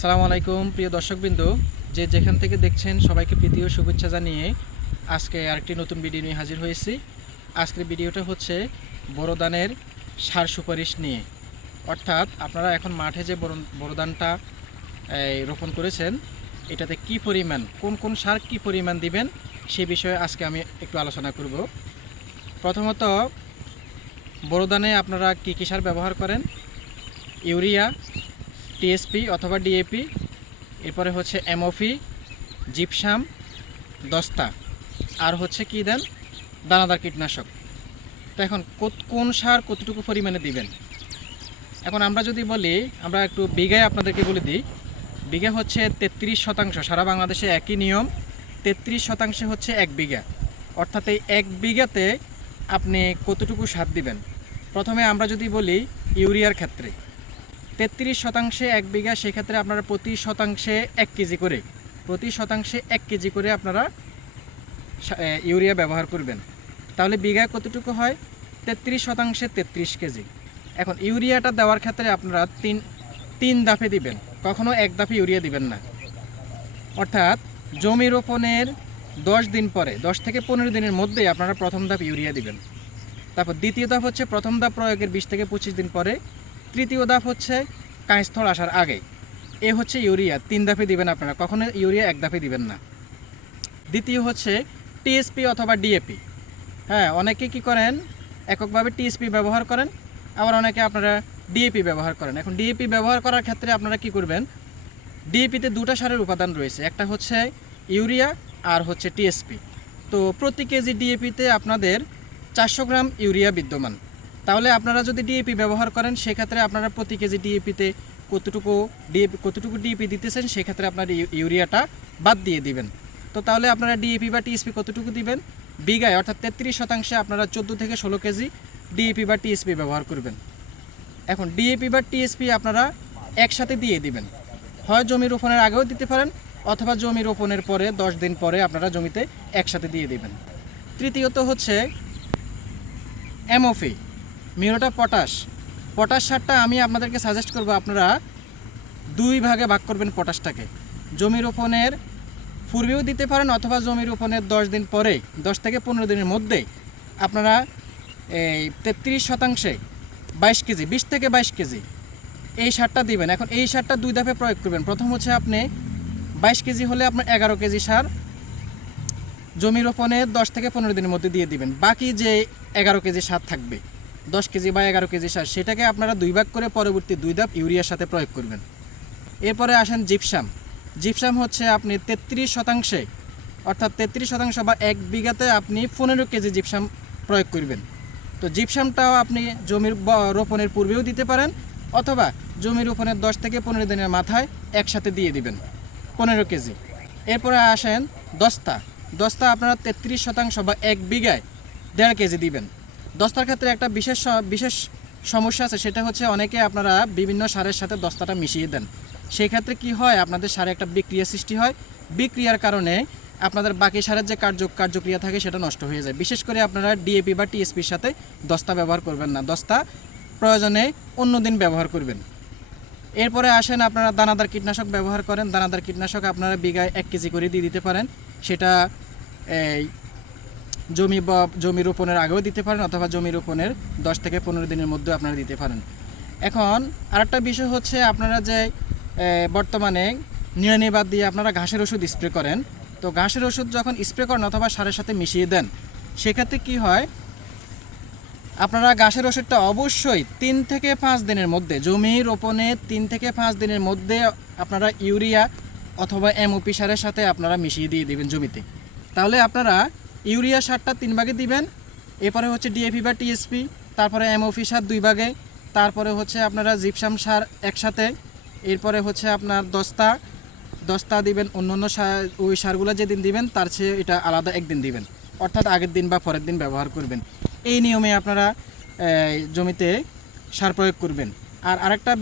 আসসালামু আলাইকুম প্রিয় দর্শকবৃন্দ, যে যেখান থেকে দেখছেন সবাইকে প্রীতি ও শুভেচ্ছা জানিয়ে আজকে আরেকটি নতুন ভিডিও নিয়ে হাজির হয়েছি। আজকের ভিডিওটা হচ্ছে বোরো ধানের সার সুপারিশ নিয়ে। অর্থাৎ আপনারা এখন মাঠে যে বোরো ধানটা রোপণ করেছেন, এটাতে কি পরিমাণ কোন কোন সার কি পরিমাণ দিবেন সে বিষয়ে আজকে আমি একটু আলোচনা করব। প্রথমত, বোরো ধানে আপনারা কী কী সার ব্যবহার করেন? ইউরিয়া, টিএসপি অথবা ডিএপি, এরপরে হচ্ছে এমওপি, জিপসাম, দস্তা, আর হচ্ছে কি দেন, দানাদার কীটনাশক। তো এখন কোন সার কতটুকু পরিমাণে দিবেন? এখন আমরা যদি বলি, আমরা একটু বিঘায় আপনাদেরকে বলে দিই। বিঘা হচ্ছে 33%, সারা বাংলাদেশে একই নিয়ম। 33% হচ্ছে 1 বিঘা। অর্থাৎ এই 1 বিঘাতে আপনি কতটুকু সার দিবেন? প্রথমে আমরা যদি বলি ইউরিয়ার ক্ষেত্রে 33% 1 বিঘা, সেক্ষেত্রে আপনারা প্রতি শতাংশে 1 কেজি করে, আপনারা ইউরিয়া ব্যবহার করবেন। তাহলে বিঘায় কতটুকু হয়? 33% 33 কেজি। এখন ইউরিয়াটা দেওয়ার ক্ষেত্রে আপনারা তিন ধাপে দিবেন, কখনো এক ধাপে ইউরিয়া দিবেন না। অর্থাৎ জমি রোপণের 10 দিন পরে, 10 থেকে 15 দিনের মধ্যে আপনারা প্রথম ধাপ ইউরিয়া দিবেন। তারপর দ্বিতীয় ধাপ হচ্ছে প্রথম ধাপ প্রয়োগের 20 থেকে 25 দিন পরে। তৃতীয় ধাপ হচ্ছে কাঁচস্থল আসার আগে। এ হচ্ছে ইউরিয়া 3 ধাপে দিবেন আপনারা, কখনো ইউরিয়া 1 ধাপে দিবেন না। দ্বিতীয় হচ্ছে টিএসপি অথবা ডিএপি। হ্যাঁ, অনেকে কি করেন, এককভাবে টিএসপি ব্যবহার করেন, আবার অনেকে আপনারা ডিএপি ব্যবহার করেন। এখন ডিএপি ব্যবহার করার ক্ষেত্রে আপনারা কি করবেন? ডিএপিতে দুটো সারের উপাদান রয়েছে, একটা হচ্ছে ইউরিয়া আর হচ্ছে টিএসপি। তো প্রতি কেজি ডিএপিতে আপনাদের 400 গ্রাম ইউরিয়া বিদ্যমান। তাহলে আপনারা যদি ডিএপি ব্যবহার করেন, সেক্ষেত্রে আপনারা প্রতি কেজি ডিএপিতে কতটুকু ডিএপি দিতেছেন, সেক্ষেত্রে আপনার ইউরিয়াটা বাদ দিয়ে দিবেন। তো তাহলে আপনারা ডিএপি বা টিএসপি কতটুকু দিবেন? বিঘায় অর্থাৎ 33% আপনারা 14 থেকে 16 কেজি ডিএপি বা টিএসপি ব্যবহার করবেন। এখন ডিএপি বা টিএসপি আপনারা একসাথে দিয়ে দিবেন, হয় জমি রোপণের আগেও দিতে পারেন, অথবা জমি রোপণের পরে 10 দিন পরে আপনারা জমিতে একসাথে দিয়ে দিবেন। তৃতীয়ত হচ্ছে MOP, muriate of potash. Potash সারটা আমি আপনাদেরকে সাজেস্ট করব, আপনারা 2 ভাগে ভাগ করবেন পটাশটাকে। জমি রোপণের পূর্বেও দিতে পারেন, অথবা জমি রোপণের 10 দিন পরে, 10 থেকে 15 দিনের মধ্যে আপনারা এই 33% 22 কেজি, 20 থেকে 22 কেজি এই সারটা দিবেন। এখন এই সারটা 2 ধাপে প্রয়োগ করবেন। প্রথম হচ্ছে আপনি 22 কেজি হলে আপনার 11 কেজি সার জমি রোপণের 10 থেকে 15 দিনের মধ্যে দিয়ে দিবেন। বাকি যে 11 কেজি সার থাকবে, 10 কেজি বা 11 কেজি সার, সেটাকে আপনারা 2 ভাগ করে পরবর্তী 2 ধাপ ইউরিয়ার সাথে প্রয়োগ করবেন। এরপরে আসেন জিপসাম। জিপসাম হচ্ছে আপনি 33%, অর্থাৎ 33% বা 1 বিঘাতে আপনি 15 কেজি জিপসাম প্রয়োগ করবেন। তো জিপসামটাও আপনি জমির রোপণের পূর্বেও দিতে পারেন, অথবা জমি রোপণের 10 থেকে 15 দিনের মাথায় একসাথে দিয়ে দিবেন 15 কেজি। এরপরে আসেন দস্তা। দস্তা আপনারা 33% বা 1 বিঘায় 1.5 কেজি দিবেন। দস্তার ক্ষেত্রে একটা বিশেষ সমস্যা আছে, সেটা হচ্ছে অনেকে আপনারা বিভিন্ন সারের সাথে দস্তাটা মিশিয়ে দেন। সেই ক্ষেত্রে কি হয়, আপনাদের সারে একটা বিক্রিয়া সৃষ্টি হয়। বিক্রিয়ার কারণে আপনাদের বাকি সারের যে কার্যক্রিয়া থাকে সেটা নষ্ট হয়ে যায়। বিশেষ করে আপনারা ডিএপি বা টিএসপির সাথে দস্তা ব্যবহার করবেন না, দস্তা প্রয়োজনে অন্য দিন ব্যবহার করবেন। এরপরে আসেন আপনারা দানাদার কীটনাশক ব্যবহার করেন। দানাদার কীটনাশক আপনারা বিঘায় 1 কেজি করে দিয়ে দিতে পারেন। সেটা এই জমি রোপণের আগেও দিতে পারেন, অথবা জমি রোপণের 10 থেকে 15 দিনের মধ্যে আপনারা দিতে পারেন। এখন আরেকটা বিষয় হচ্ছে, আপনারা যে বর্তমানে নিয়নিবাদ দিয়ে আপনারা ঘাসের ওষুধ স্প্রে করেন। তো ঘাসের ওষুধ যখন স্প্রে করেন অথবা সারের সাথে মিশিয়ে দেন, সেক্ষেত্রে কি হয়, আপনারা ঘাসের ওষুধটা অবশ্যই 3 থেকে 5 দিনের মধ্যে, জমি রোপণে 3 থেকে 5 দিনের মধ্যে আপনারা ইউরিয়া অথবা এমওপি সারের সাথে আপনারা মিশিয়ে দিয়ে দিবেন জমিতে। তাহলে আপনারা ইউরিয়া সারটা 3 ভাগে দিবেন, এরপরে হচ্ছে ডিএপি বা টিএসপি, তারপরে এমওপি সার 2 ভাগে, তারপরে হচ্ছে আপনারা জিপসাম সার একসাথে, এরপরে হচ্ছে আপনার দস্তা দিবেন। অন্য সার, ওই সারগুলো যেদিন দিবেন তার চেয়ে এটা আলাদা একদিন দিবেন, অর্থাৎ আগের দিন বা পরের দিন ব্যবহার করবেন। এই নিয়মে আপনারা জমিতে সার প্রয়োগ করবেন। আর আরেকটা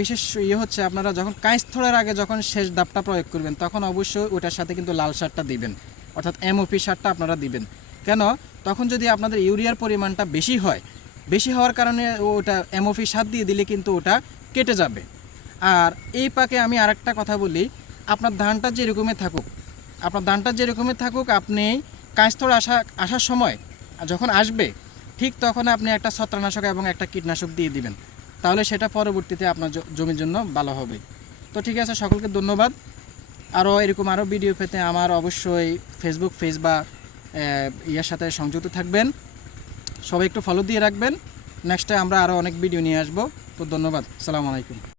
বিশেষ ইয়ে হচ্ছে, আপনারা যখন কাঁচস্থলের আগে যখন শেষ ধাপটা প্রয়োগ করবেন, তখন অবশ্যই ওটার সাথে কিন্তু লাল সারটা দিবেন, অর্থাৎ এমওপি সারটা আপনারা দিবেন। কেন? তখন যদি আপনাদের ইউরিয়ার পরিমাণটা বেশি হওয়ার কারণে ওটা এমওপি সার দিয়ে দিলে কিন্তু ওটা কেটে যাবে। আর এই পাকে আমি আরেকটা কথা বলি, আপনার ধানটা যেরকমই থাকুক আপনি কাঁচতোড় আসার সময় যখন আসবে ঠিক তখন আপনি একটা ছত্রাকনাশক এবং একটা কীটনাশক দিয়ে দিবেন, তাহলে সেটা পরবর্তীতে আপনার জমির জন্য ভালো হবে। তো ঠিক আছে, সকলকে ধন্যবাদ। এরকম আরও ভিডিও পেতে আমার অবশ্যই ফেসবুক পেজ বা ইয়ার সাথে সংযুক্ত থাকবেন। সবাই একটু ফলো দিয়ে রাখবেন। নেক্সটে আমরা আরও অনেক ভিডিও নিয়ে আসবো। তো ধন্যবাদ, আসসালামু আলাইকুম।